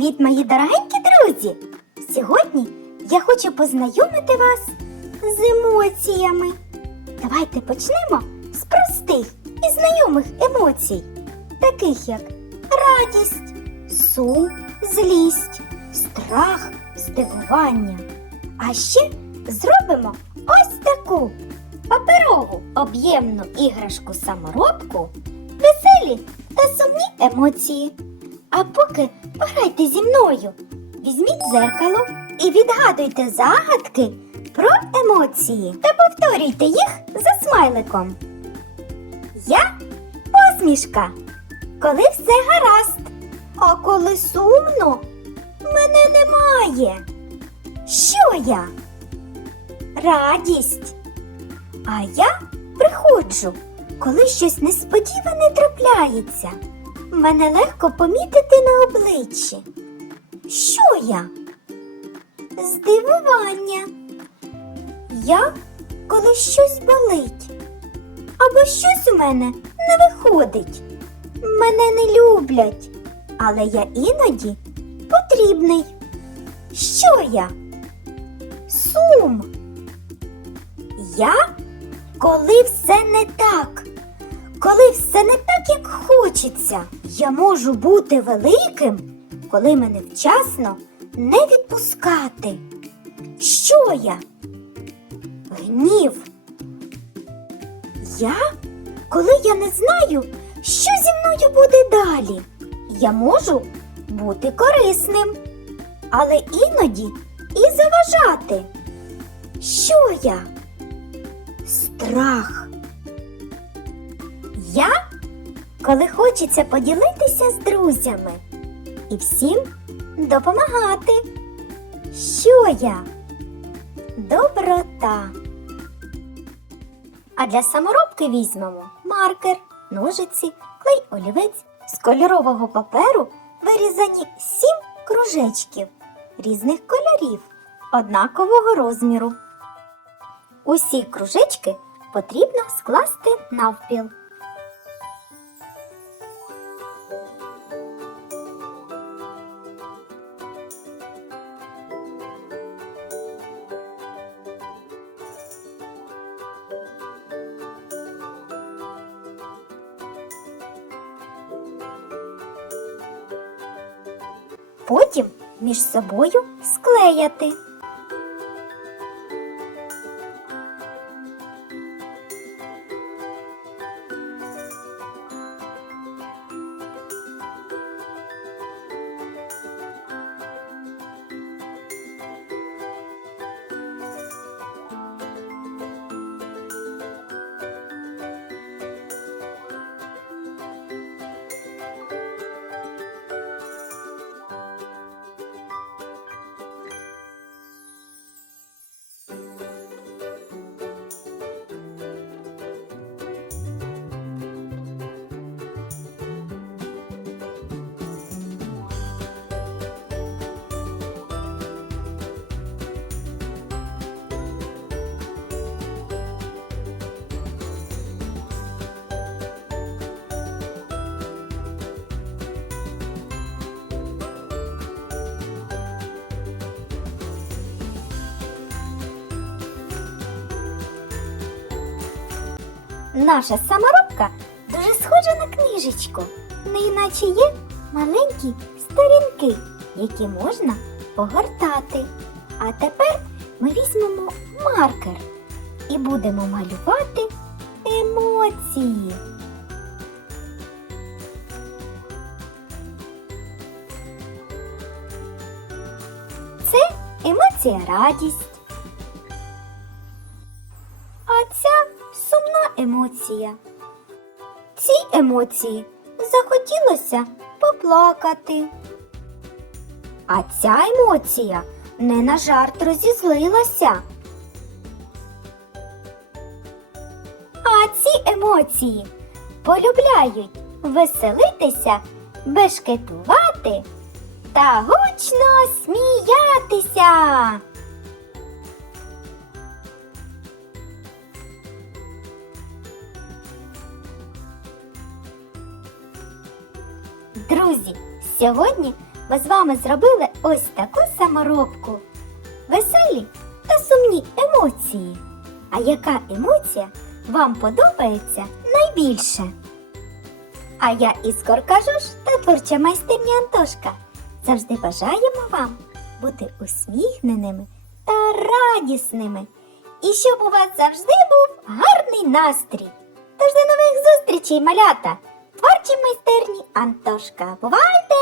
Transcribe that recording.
Привіт, мої дорогенькі друзі! Сьогодні я хочу познайомити вас з емоціями. Давайте почнемо з простих і знайомих емоцій, таких як радість, сум, злість, страх, здивування. А ще зробимо ось таку паперову об'ємну іграшку саморобку, веселі та сумні емоції. А поки пограйте зі мною, візьміть дзеркало і відгадуйте загадки про емоції та повторюйте їх за смайликом. Я посмішка, коли все гаразд, а коли сумно, мене немає. Що я? Радість. А я приходжу, коли щось несподіване трапляється. Мене легко помітити на обличчі. Що я? Здивування. Я, коли щось болить, або щось у мене не виходить. Мене не люблять, але я іноді потрібний. Що я? Сум. Я, коли все не так. Коли все не так, як хочеться, я можу бути великим, коли мене вчасно не відпускати. Що я? Гнів. Я, коли я не знаю, що зі мною буде далі. Я можу бути корисним, але іноді і заважати. Що я? Страх. Я, коли хочеться поділитися з друзями і всім допомагати. Що я? Доброта. А для саморобки візьмемо маркер, ножиці, клей олівець. З кольорового паперу вирізані сім кружечків різних кольорів однакового розміру. Усі кружечки потрібно скласти навпіл. Потім між собою склеяти. Наша саморобка дуже схожа на книжечку. В неї наче є маленькі сторінки, які можна погортати. А тепер ми візьмемо маркер і будемо малювати емоції. Це емоція радість. Емоція. Цій емоції захотілося поплакати. А ця емоція не на жарт розізлилася. А ці емоції полюбляють веселитися, бешкетувати та гучно сміятися. Друзі, сьогодні ми з вами зробили ось таку саморобку. Веселі та сумні емоції. А яка емоція вам подобається найбільше? А я Іскор Кажуш та творча майстерня Антошка завжди бажаємо вам бути усміхненими та радісними. І щоб у вас завжди був гарний настрій. Тож до нових зустрічей, малята! Творчі майстерні Антошка. Бувайте!